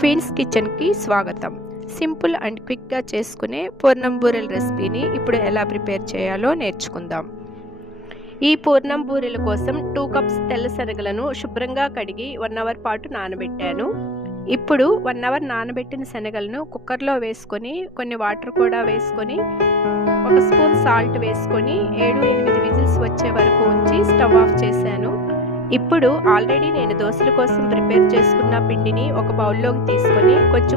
Queens kitchen కి స్వాగతం. Simple and quick గా చేసుకునే పూర్ణం బూరెల రెసిపీని ఇప్పుడు ఎలా ప్రిపేర్ చేయాలో నేర్చుకుందాం. ఈ పూర్ణం బూరెల కోసం 2 కప్స్ తెల్ల శనగలను శుభ్రంగా కడిగి 1 అవర్ పాటు నానబెట్టాను. ఇప్పుడు 1 అవర్ నానబెట్టిన శనగలను కుక్కర్లో వేసుకొని కొన్ని వాటర్ కూడా వేసుకొని 1 స్పూన్ సాల్ట్ వేసుకొని 7-8 విజిల్స్ వచ్చే వరకు ఉంచి స్టవ్ ఆఫ్ చేశాను. ఇప్పుడు ఆల్రెడీ నేను దోశల కోసం ప్రిపేర్ చేసుకున్న పిండిని ఒక బౌల్లోకి తీసుకొని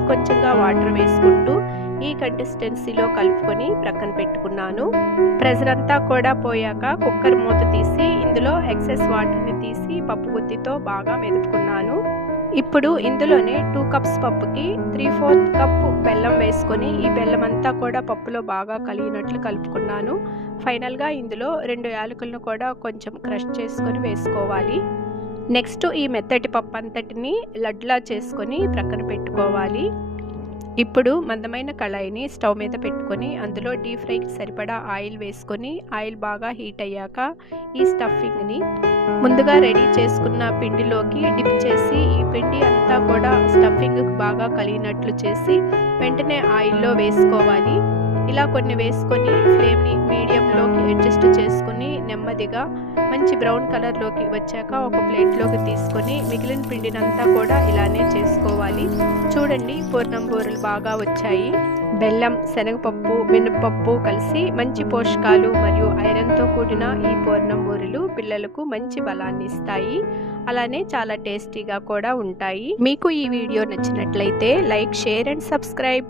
కొంచెంగా వాటర్ వేసుకుంటూ ఈ కన్సిస్టెన్సీలో కలుపుకొని ప్రక్కన పెట్టుకున్నాను. ప్రెషర్ అంతా కూడా పోయాక కుక్కర్ మూత తీసి ఇందులో ఎక్సెస్ వాటర్ని తీసి పప్పు గుత్తితో బాగా మెదుపుకున్నాను. ఇప్పుడు ఇందులోనే 2 కప్స్ పప్పుకి 3/4 కప్పు బెల్లం వేసుకొని ఈ బెల్లం అంతా కూడా పప్పులో బాగా కలిగినట్లు కలుపుకున్నాను. ఫైనల్గా ఇందులో 2 యాలకులను కూడా కొంచెం క్రష్ చేసుకొని వేసుకోవాలి. నెక్స్ట్ ఈ మెత్తటి పప్పు అంతటిని లడ్లా చేసుకొని ప్రక్కన పెట్టుకోవాలి. ఇప్పుడు మందమైన కళాయిని స్టవ్ మీద పెట్టుకొని అందులో డీప్ ఫ్రైకి సరిపడా ఆయిల్ వేసుకొని ఆయిల్ బాగా హీట్ అయ్యాక ఈ స్టఫింగ్ని ముందుగా రెడీ చేసుకున్న పిండిలోకి డిప్ చేసి ఈ పిండి అంతా కూడా స్టఫింగ్కి బాగా కలిగినట్లు చేసి వెంటనే ఆయిల్లో వేసుకోవాలి. ఇలా కొన్ని వేసుకొని ఫ్లేమ్ని మీడియంలోకి అడ్జస్ట్ చేసుకొని నెమ్మదిగా మంచి బ్రౌన్ కలర్లోకి వచ్చాక ఒక ప్లేట్లోకి తీసుకొని మిగిలిన పిండినంతా కూడా ఇలానే చేసుకోవాలి. చూడండి, పూర్ణం బూరెలు బాగా వచ్చాయి. బెల్లం, శనగపప్పు, మినపప్పు కలిసి మంచి పోషకాలు మరియు ఐరన్తో కూడిన ఈ పూర్ణం బూరెలు పిల్లలకు మంచి బలాన్ని ఇస్తాయి. అలానే చాలా టేస్టీగా కూడా ఉంటాయి. మీకు ఈ వీడియో నచ్చినట్లయితే లైక్, షేర్ అండ్ సబ్స్క్రైబ్.